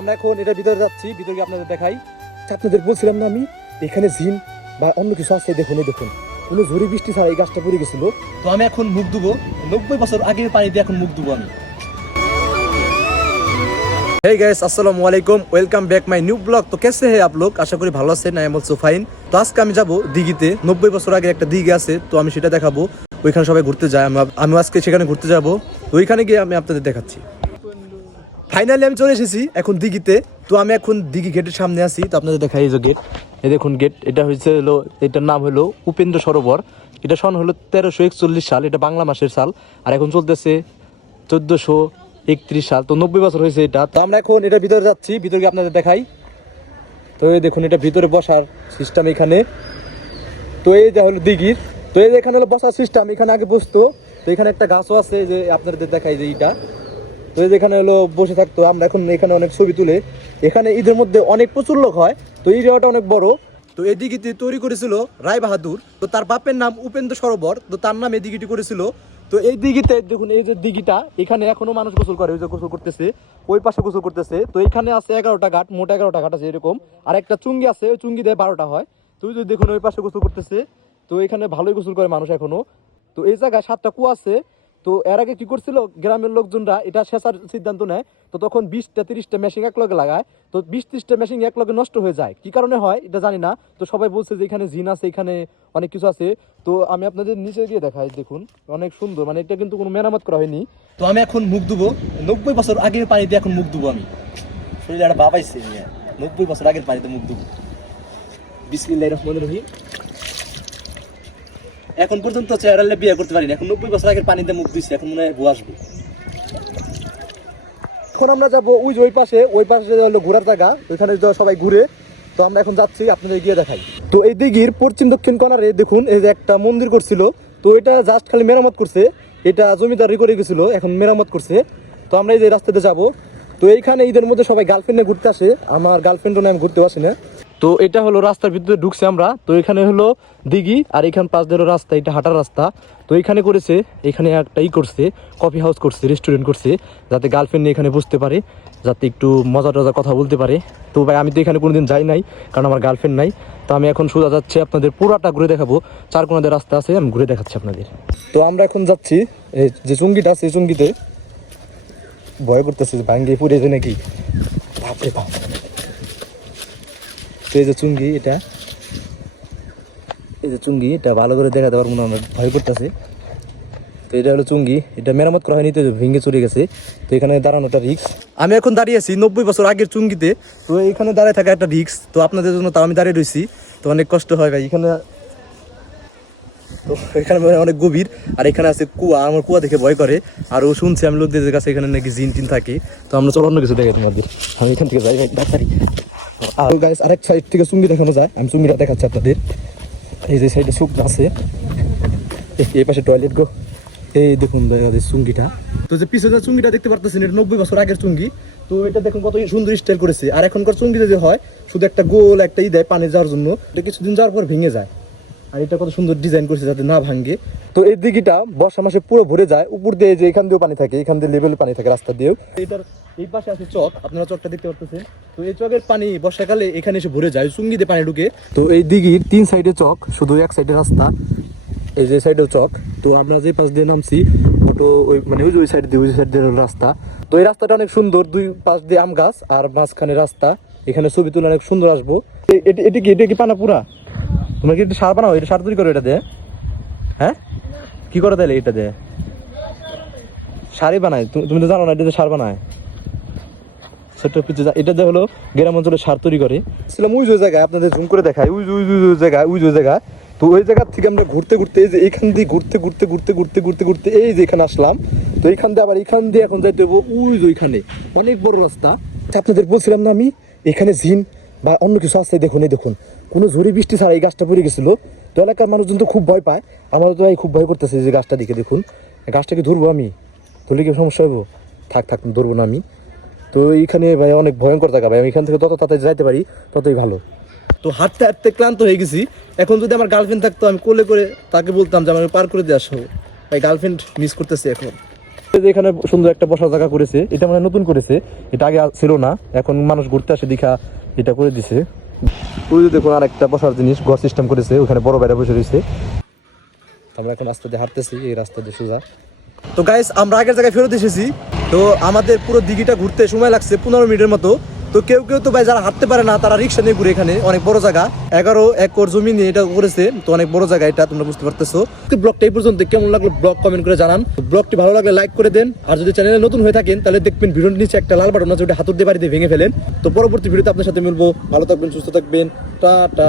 আমরা এখন এটার ভিতরে যাচ্ছি, ভিতরে আপনাদের দেখাই। আপনাদের বলছিলাম না আমি এখানে জিন বা অন্য কিছু আছে, দেখুন এই দেখুন কোনো ঝড়ি বৃষ্টি ছাড়া এই গাছটা পড়ে গেছিল। তো আমি এখন মুখ ধুবো, 90 বছর আগের পানিতে এখন মুখ ধুবো আমি। हे गाइस अस्सलामु अलैकुम, welcome back my new blog. तो कैसे हैं आप लोग? आशा करी ভালো আছেন। I am also fine. তো আজকে আমি যাব দিঘিতে, 90 বছর আগে একটা দিঘি আছে, তো আমি সেটা দেখাবো। ওইখানে সবাই ঘুরতে যায়, আমি আজকে সেখানে ঘুরতে যাব। তো ওইখানে গিয়ে আমি আপনাদের দেখাচ্ছি। ফাইনালি আমি চলে এসেছি এখন দিঘিতে। তো আমি এখন দিঘি গেটের সামনে আছি, তো আপনাদের দেখাই এই যে গেট, এই দেখুন গেট। এটা হচ্ছে হলো, এটার নাম হলো উপেন্দ্র সরোবর। এটা সন হলো 1341 সাল, এটা বাংলা মাসের সাল। আর এখন চলতেছে 1431 সাল, তো 90 বছর হয়েছে এটা। তো আমরা এখন এটার ভিতরে যাচ্ছি, ভিতরে আপনাদের দেখাই। তো এই দেখুন এটা ভিতরে বসার সিস্টেম এখানে। তো এই যে হলো দিঘির, তো এই এখানে হলো বসার সিস্টেম। এখানে আগে বসতো, তো এখানে একটা গাছও আছে যে আপনাদের দেখাই যে এইটা। তো এই যেখানে হলো বসে থাকতো। আমরা এখন এখানে অনেক ছবি তুলে, এখানে ঈদের মধ্যে অনেক প্রচুর লোক হয়। তো এই জায়গাটা অনেক বড়। তো এই দিঘিটি তৈরি করেছিল রায় বাহাদুর, তো তার বাপের নাম উপেন্দ্র সরোবর, তো তার নাম এই দিঘিটি করেছিল। তো এই দিঘিতে দেখুন এই যে দিঘিটা, এখানে এখনো মানুষ গোসল করে, ওই যে গোসল করতেছে, ওই পাশে গোসল করতেছে। তো এখানে আছে 11টা ঘাট, মোট 11টা ঘাট আছে এরকম। আর একটা চুঙ্গি আছে, ওই চুঙ্গি দিয়ে 12টা হয়। তো ওই যে দেখুন ওই পাশে গোসল করতেছে। তো এখানে ভালোই গোসল করে মানুষ এখনো। তো এই জায়গায় 7টা কুয়া আছে। তো এর আগে কি করছিল গ্রামের লোকজনরা, এটা সেচার সিদ্ধান্ত নেয়। তো তখন 20টা 30টা মেশিন এক লগে লাগায়। তো 20-30টা মেশিন এক লগে নষ্ট হয়ে যায়, কি কারণে হয় এটা জানি না। তো সবাই বলছে যে এখানে জিন আছে, এখানে অনেক কিছু আছে। তো আমি আপনাদের নিচে গিয়ে দেখাই, দেখুন অনেক সুন্দর, মানে এটা কিন্তু কোনো মেরামত করা হয়নি। তো আমি এখন মুখ ধুবো, 90 বছর আগের পানিতে এখন মুখ ধুবো আমি। শরীরে একটা বাবাইছে, 90 বছর আগের পানিতে মুখ ধুবো। বিসমিল্লাহির রহমানির রহিম। এখন পর্যন্ত চেহারালে বিয়ে করতে পারিনি, এখন 90 বছর আগের পানিতে মুখ দিচ্ছে, এখন মনে হয় ভুয়া আসবে। এখন আমরা যাবো ওই যে ওই পাশে হলো ঘোরার জায়গা, ওইখানে সবাই ঘুরে। তো আমরা এখন যাচ্ছি, আপনাদের গিয়ে দেখাই। তো এই দিঘির পশ্চিম দক্ষিণ কোণারে দেখুন এই যে একটা মন্দির করছিল। তো এটা জাস্ট খালি মেরামত করছে, এটা জমিদারি করে গেছিল, এখন মেরামত করছে। তো আমরা এই যে রাস্তাতে যাব। তো এইখানে ঈদের মধ্যে সবাই গার্লফ্রেন্ডে ঘুরতে আসে, আমার গার্লফ্রেন্ডও না, আমি ঘুরতে আসি না। তো এটা হলো রাস্তার ভিতরে ঢুকছে আমরা। তো এখানে হলো দিঘি, আর এখান পাশ দিয়ে রাস্তা, এটা হাঁটার রাস্তা। তো এখানে করেছে, এখানে একটা করছে, কফি হাউস করছে, রেস্টুরেন্ট করছে, যাতে গার্লফ্রেন্ড এখানে বসতে পারে, যাতে একটু মজা টজা কথা বলতে পারে। তো ভাই আমি তো এখানে কোনোদিন যাই নাই, কারণ আমার গার্লফ্রেন্ড নাই। তো আমি এখন সোজা যাচ্ছি, আপনাদের পুরাটা ঘুরে দেখাবো। 4 কোণাদের রাস্তা আছে, আমি ঘুরে দেখাচ্ছি আপনাদের। তো আমরা এখন যাচ্ছি এই যে চুঙ্গিটা আছে, এই চুঙ্গিতে ভয় করতেছে ভাঙ্গে পুড়েছে নাকি, বাপরে বাপ। তো এই যে চুঙ্গি, এটা এই যে চুঙ্গি, এটা ভালো করে দেখাতে পারবো না, আমার ভয় করতেছে। তো এটা হলো চুঙ্গি, এটা মেরামত করা হয়নি, তো ভেঙে চলে গেছে। তো এখানে দাঁড়ানোটা রিক্স। আমি এখন দাঁড়িয়ে আছি 90 বছর আগের চুঙ্গিতে। তো এখানে দাঁড়িয়ে থাকা একটা রিক্স, তো আপনাদের জন্য তাও আমি দাঁড়িয়ে রয়েছি। তো অনেক কষ্ট হয় ভাই এখানে। তো এখানে অনেক গভীর, আর এখানে আছে কুয়া, আমার কুয়া দেখে ভয় করে। আর ও শুনছি আমি লোকদের কাছে এখানে নাকি জিন টিন থাকে। তো আমরা চলো অন্য কিছু দেখাই তোমাদের, আমি এখান থেকে যাই ডাক্তারি। আর গাইস আরেক সাইড থেকে চুঙ্গি দেখানো যায়, আমি চুঙ্গিটা দেখাচ্ছি আপনাদের। এই যে সাইডে সুপ আছে, এই পাশে টয়লেট গো, এই দেখুন চুঙ্গিটা। তো যে পিছনে চুঙ্গিটা দেখতে পারতেছেন, এটা 90 বছর আগের চুঙ্গি। তো এটা দেখুন কত সুন্দর স্টাইল করেছে। আর এখনকার চুঙ্গি যদি হয় শুধু একটা গোল একটা দেয় পানি যাওয়ার জন্য, এটা কিছুদিন যাওয়ার পর ভেঙে যায়। আর এটা কত সুন্দর ডিজাইন করেছে যাতে না ভাঙে। তো এই দিঘিটা বর্ষা মাসে পুরো ভরে যায়, উপর দিয়ে যে এখান দিয়েও পানি থাকে, এখান দিয়ে লেভেল পানি থাকে রাস্তা দিয়েও। এটার এই পাশে আছে চক, আপনারা চকটা দেখতে পাচ্ছেন। তো এই চকের পানি বর্ষাকালে এখানে এসে ভরে যায়, চুঙ্গিতে পানি ঢুকে। তো এই দিঘির 3 সাইডে চক, শুধু এক সাইডে রাস্তা, এই যে সাইডেও চক। তো আমরা যে পাশ দিয়ে নামছি অটো, ওই মানে ওই সাইড দিয়ে, ওই সাইড দিয়ে রাস্তা। তো এই রাস্তাটা অনেক সুন্দর, 2 পাশ দিয়ে আম গাছ আর মাঝখানে রাস্তা। এখানে ছবি তুলে অনেক সুন্দর আসবো। এটা কি পানা পুরা? তোমরা কি এটা সার বানাও? এটা সার তৈরি করো এটা দিয়ে? হ্যাঁ, কি করে তাহলে এটা দিয়ে সারই বানায়? তুমি তো জানো না এটা দিয়ে সার বানায়, ছোট্ট পিছু। এটা দিয়ে হলো গ্রাম অঞ্চলে সার তৈরি করে। ছিলাম ওই যে জায়গায়, আপনাদের জুম করে দেখায়, ওই জায়গায়, ওই জায়গায়। তো ওই জায়গার থেকে আমরা ঘুরতে ঘুরতে, এই যে এইখান দিয়ে ঘুরতে এই যে এখানে আসলাম। তো এইখান দিয়ে আবার এইখান দিয়ে এখন যাইতে হবো ওই যে ওইখানে, অনেক বড় রাস্তা। আপনাদের বলছিলাম না আমি এখানে জিন বা অন্য কিছু আছে, দেখুন এই দেখুন কোনো ঝড়ি বৃষ্টি ছাড়া এই গাছটা পড়ে গেছিল। তো এলাকার মানুষজন তো খুব ভয় পায়, আমারও তো খুব ভয় করতেছে যে গাছটা দিকে। দেখুন গাছটাকে ধরবো আমি, ধরলে কি সমস্যা হবো? থাক ধরবো না আমি। তো এইখানে ভাই অনেক ভয়ঙ্কর জায়গা ভাই, আমি এখান থেকে যত তাড়াতাড়ি যাইতে পারি ততই ভালো। তো হাঁটতে হাঁটতে ক্লান্ত হয়ে গেছি। এখন যদি আমার গার্লফ্রেন্ড থাকতো, আমি কোলে করে তাকে বলতাম যে আমাকে পার করে দিয়ে আসো। ভাই গার্লফ্রেন্ড মিস করতেছি এখন। এই যে এখানে সুন্দর একটা বসার জায়গা করেছে, এটা মানে নতুন করেছে, এটা আগে ছিল না, এখন মানুষ ঘুরতে আসে দেখা এটা করে দিছে। ওই যে দেখুন আর একটা বসার জিনিস ঘর সিস্টেম করেছে, ওখানে বড় বাইরে বসে রয়েছে। আমরা এখন রাস্তা দিয়ে হাঁটতেছি, এই রাস্তা দিয়ে সোজা। তো গাইস আমরা আগের জায়গায় ফেরত এসেছি। তো আমাদের পুরো দিঘিটা ঘুরতে সময় লাগছে 15 মিনিটের মতো। তো কেউ কেউ তো ভাই যারা হাঁটতে পারে না তারা রিক্সা নিয়ে ঘুরে, এখানে অনেক বড় জায়গা, 11 একর জমি নিয়ে এটা করেছে, তো অনেক বড় জায়গা এটা, তোমরা বুঝতে পারতেছো। ব্লগটা এই পর্যন্ত, কেমন লাগলো ব্লগ কমেন্ট করে জানান। ব্লগটি ভালো লাগলে লাইক করে দেন, আর যদি চ্যানেলে নতুন হয়ে থাকেন তাহলে দেখবেন ভিডিওর নিচে একটা লাল বাটন আছে, ওটা হাতুড় দিয়ে বাড়ি দিয়ে ভেঙে ফেলেন। তো পরবর্তী ভিডিওতে আপনার সাথে মিলবো, ভালো থাকবেন, সুস্থ থাকবেন, টাটা।